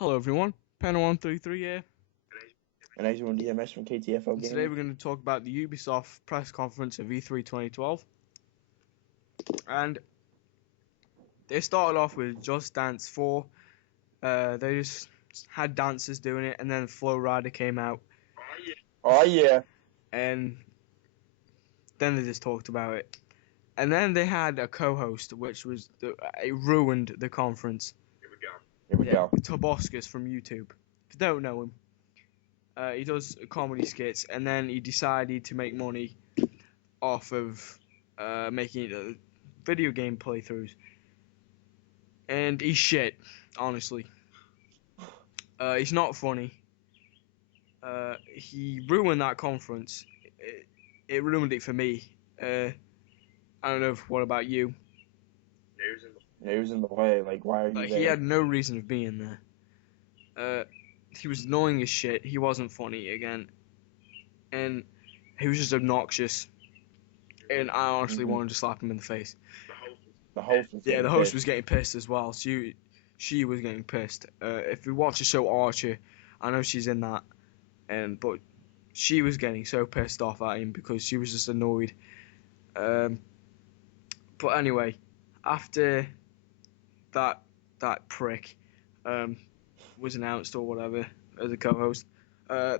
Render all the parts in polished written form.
Hello everyone, Panel133 here, And as you want DMS from KTFO and today Gaming. we're going to talk about the Ubisoft press conference of E3 2012. And they started off with Just Dance 4. They just had dancers doing it, and then Flow Rider came out, Oh yeah. and then they just talked about it. And then they had a co-host, which was it ruined the conference. Here we go. Toboscus from YouTube. If you don't know him, he does comedy skits, and then he decided to make money off of making video game playthroughs, and he's shit. Honestly, he's not funny. He ruined that conference. It ruined it for me. I don't know. What about you? He was in the way. Like, why are you He there? had no reason of being there. He was annoying as shit. He wasn't funny again, and he was just obnoxious. And I honestly wanted to slap him in the face. The host was Yeah, getting the host pissed. was getting pissed as well. She was getting pissed. If you watch the show Archer, I know she's in that, but she was getting so pissed off at him because she was just annoyed. But anyway, after that prick was announced or whatever as a co-host,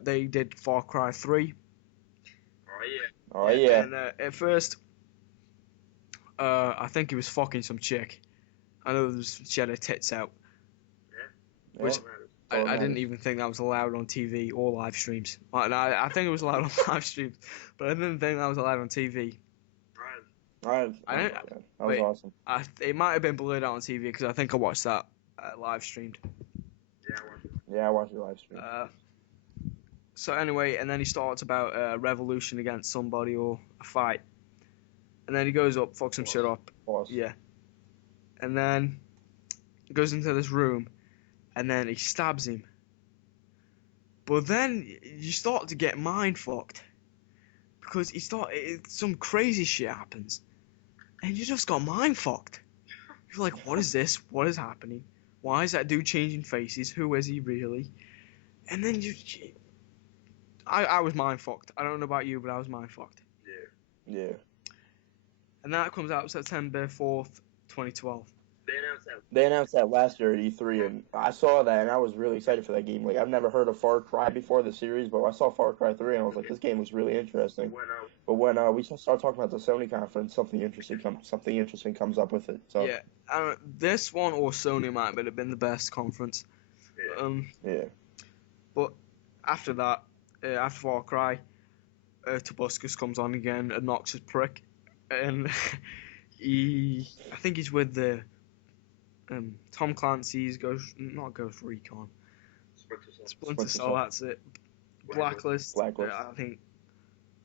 they did Far Cry 3. Oh yeah. And at first, I think he was fucking some chick. I know she had her tits out, which I didn't even think that was allowed on TV or live streams. I think it was allowed on live streams, but I didn't think that was allowed on TV. That was awesome. It might have been blurred out on TV because I think I watched that live streamed. Yeah, I watched the live stream. So anyway, and then he starts about a revolution against somebody or a fight, and then he goes up, fucks some shit up. Boss. Yeah, and then he goes into this room, and then he stabs him. But then you start to get mind fucked because some crazy shit happens, and you just got mind fucked. You're like, what is this? What is happening? Why is that dude changing faces? Who is he really? And then I was mind fucked. I don't know about you, but I was mind fucked. Yeah. And that comes out September 4th, 2012. They announced that last year at E3, and I saw that, and I was really excited for that game. Like, I've never heard of Far Cry before the series, but I saw Far Cry 3, and I was like, this game was really interesting. But when we started talking about the Sony conference, something interesting comes up with it. So Yeah, this one or Sony might have been the best conference. Yeah. But after that, after Far Cry, Tobuscus comes on again, a noxious prick, and I think he's with the Tom Clancy's not Ghost Recon, Splinter Cell. That's it. Blacklist. I think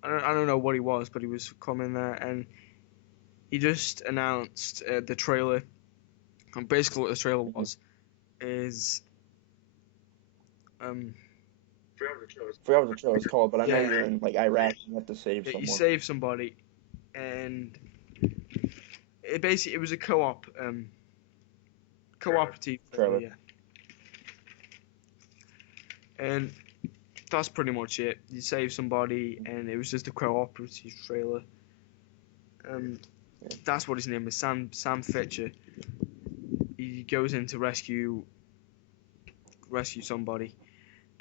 I don't know what he was, but he was coming there, and he just announced the trailer. And basically, what the trailer was is forgot what the show is called, but I know you're in like Iraq and you have to save someone. You save somebody, and it was a cooperative trailer. Yeah. And that's pretty much it. You save somebody, and it was just a cooperative trailer. That's what his name is, Sam Fitcher. He goes in to rescue somebody,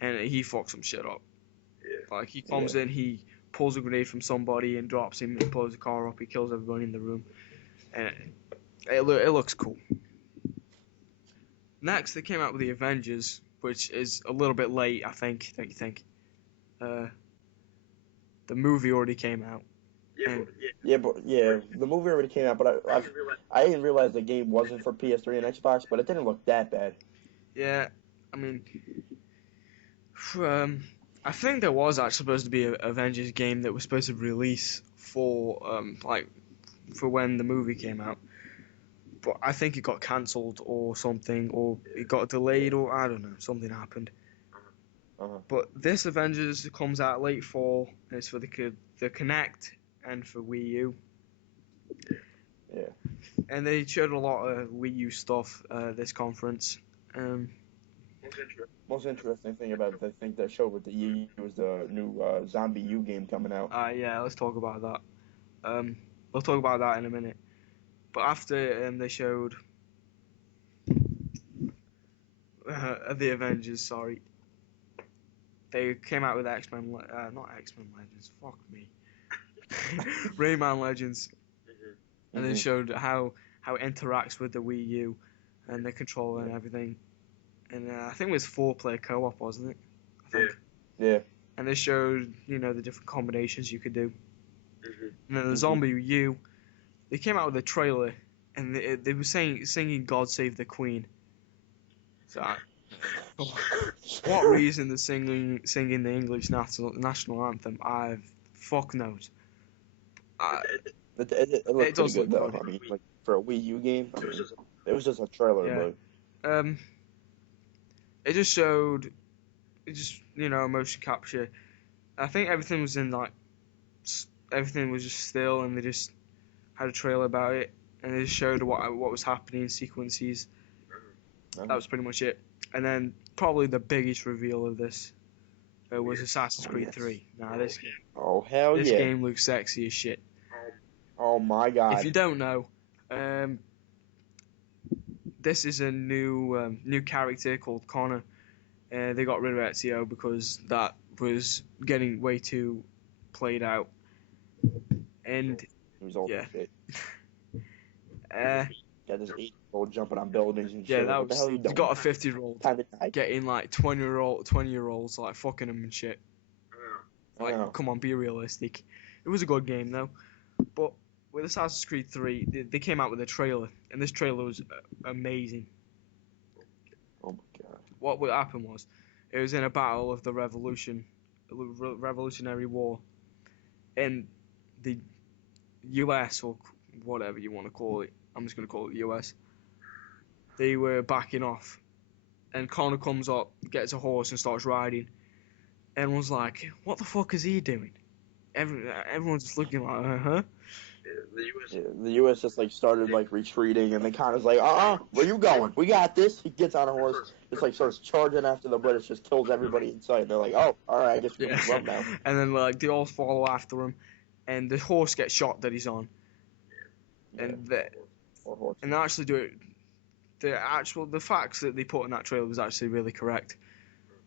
and he fucks some shit up. Like, he comes in, he pulls a grenade from somebody and drops him, he blows the car up, he kills everybody in the room, and it looks cool. Next, they came out with the Avengers, which is a little bit late, I think. Don't you think? The movie already came out. The movie already came out, but I didn't realize the game wasn't for PS3 and Xbox, but it didn't look that bad. Yeah, I mean, I think there was actually supposed to be an Avengers game that was supposed to release for when the movie came out, but I think it got cancelled or something, or it got delayed, or I don't know, something happened. But this Avengers comes out late fall, and it's for the Kinect and for Wii U. Yeah. And they showed a lot of Wii U stuff this conference. Most interesting thing about I think that show with the EU was the new Zombie U game coming out. Yeah, let's talk about that. We'll talk about that in a minute. But after they showed the Avengers, sorry, they came out with X-Men, not X-Men Legends, fuck me, Rayman Legends, and they showed how it interacts with the Wii U and the controller and everything. And I think it was 4-player co-op, wasn't it? I think. Yeah. And they showed, the different combinations you could do. And then the Zombie U, they came out with a trailer, and they were singing "God Save the Queen." So, for what reason they're singing the English national anthem? Fuck knows. It looked It does pretty good look though. good. I mean, like for a Wii U game, I mean, it was just a trailer, but It just showed, motion capture. I think everything was everything was just still, and they just had a trailer about it, and they just showed what was happening in sequences. That was pretty much it. And then probably the biggest reveal of this was Assassin's Creed 3. Now this game looks sexy as shit. Oh my god! If you don't know, this is a new character called Connor. They got rid of Ezio because that was getting way too played out. And he was old yeah. shit. Got this 8-year-old jumping on buildings and shit. Yeah, that was. You got a 50-year-old getting like 20-year-olds like fucking him and shit. Like, come on, be realistic. It was a good game though, but with Assassin's Creed 3, they came out with a trailer, and this trailer was amazing. Oh my god! What happened was, it was in a battle of the Revolutionary War, and the US, or whatever you want to call it, I'm just going to call it the US, they were backing off, and Connor comes up, gets a horse and starts riding, and was like, what the fuck is he doing? Everyone's just looking like, huh? The US just like started like retreating, and then Connor's like, where you going? We got this. He gets on a horse, just like starts charging after the British, just kills everybody in sight. They're like, oh, all right, I guess we can run now. And then like they all follow after him, and the horse gets shot that he's on, and they actually do it. The facts that they put in that trailer was actually really correct.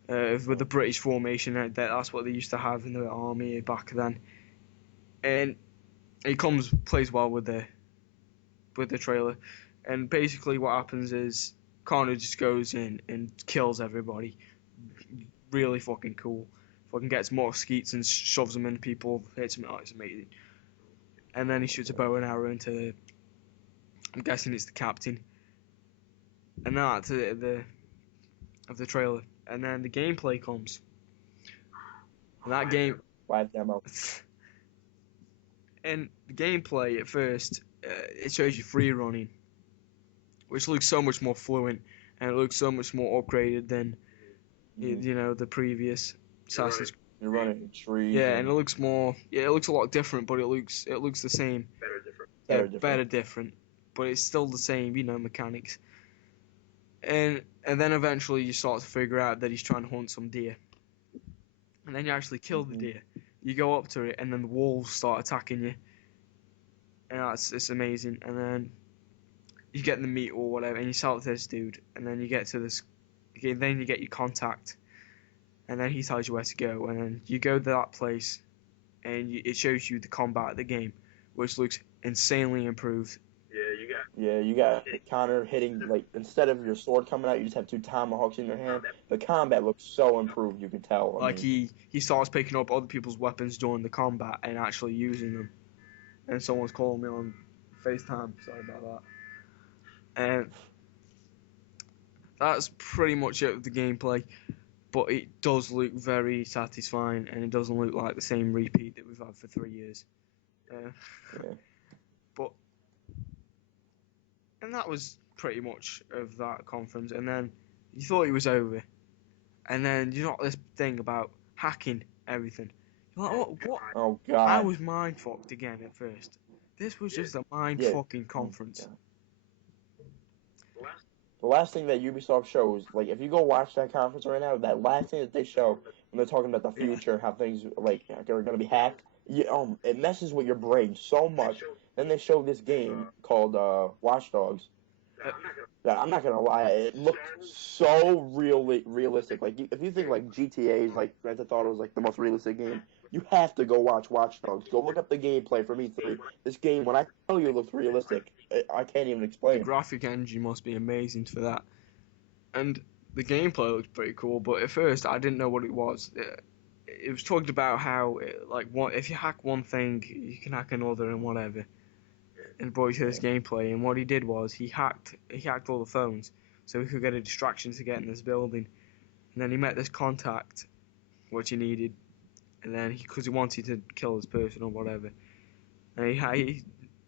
With the British formation, that's what they used to have in the army back then, and it plays well with the trailer. And basically what happens is Connor just goes in and kills everybody. Really fucking cool. Fucking gets more skeets and shoves them into people, hits them. Oh, it's amazing. And then he shoots a bow and arrow into I'm guessing it's the captain. And that's the trailer. And then the gameplay comes. And that game live demo. And the gameplay at first, it shows you free running, which looks so much more fluent, and it looks so much more upgraded than the previous Assassin's Creed. You're running trees. Yeah, and it looks more. Yeah, it looks a lot different, but it looks the same. Better different, but it's still the same, mechanics. And then eventually you start to figure out that he's trying to hunt some deer, and then you actually kill the deer. You go up to it, and then the wolves start attacking you, and it's amazing. And then you get the meat or whatever, and you sell it to this dude, and then you get to this. Then you get your contact, and then he tells you where to go, and then you go to that place, and it shows you the combat of the game, which looks insanely improved. You got Connor hitting, like, instead of your sword coming out, you just have 2 tomahawks in your hand. The combat looks so improved, you can tell. He starts picking up other people's weapons during the combat and actually using them. And someone's calling me on FaceTime, sorry about that. And that's pretty much it with the gameplay. But it does look very satisfying, and it doesn't look like the same repeat that we've had for 3 years. And that was pretty much of that conference. And then you thought it was over. And then you got this thing about hacking everything. You're like, what? Oh, God. I was mind-fucked again at first. This was just a mind-fucking conference. The last thing that Ubisoft shows, like if you go watch that conference right now, that last thing that they show when they're talking about the Yeah. future, how things like are going to be hacked, it messes with your brain so much. Then they show this game called Watch Dogs. Uh, That I'm not gonna lie, it looked so realistic. Like if you think like GTA's like Grand Theft Auto is like the most realistic game, you have to go watch Watch Dogs. Go look up the gameplay from E3. This game, when I tell you it looks realistic, I can't even the explain. graphic engine must be amazing for that. And the gameplay looked pretty cool, but at first I didn't know what it was. It was talked about how, if you hack one thing, you can hack another and whatever. And brought you to this gameplay, and what he did was he hacked all the phones, so he could get a distraction to get in this building. And then he met this contact, which he needed, and then because he wanted to kill this person or whatever. And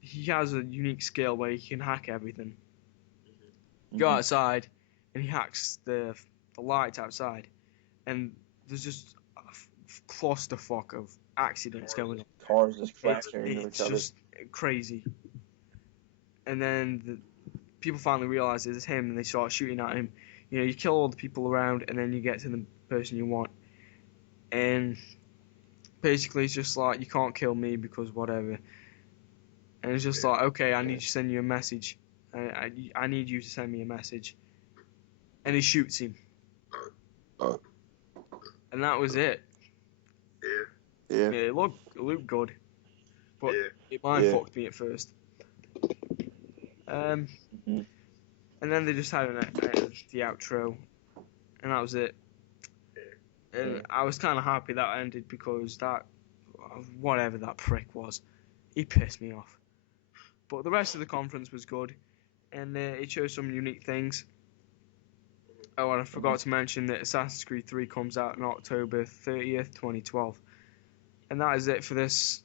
he has a unique skill where he can hack everything. Go outside, and he hacks the lights outside, and there's just a clusterfuck of accidents going on. Cars just crashing into It's each other. just crazy. And then people finally realize it's him, and they start shooting at him. You know, you kill all the people around, and then you get to the person you want. And basically, it's just like, you can't kill me because whatever. And it's just like, okay, I need to send you a message. I need you to send me a message. And he shoots him. And that was it. Yeah. It looked good, but it fucked me at first. And then they just had the outro, and that was it. And I was kind of happy that ended, because that, whatever that prick was, he pissed me off. But the rest of the conference was good, and it showed some unique things. Oh, and I forgot to mention that Assassin's Creed 3 comes out on October 30th, 2012. And that is it for this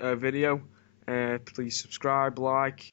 video. Please subscribe, like,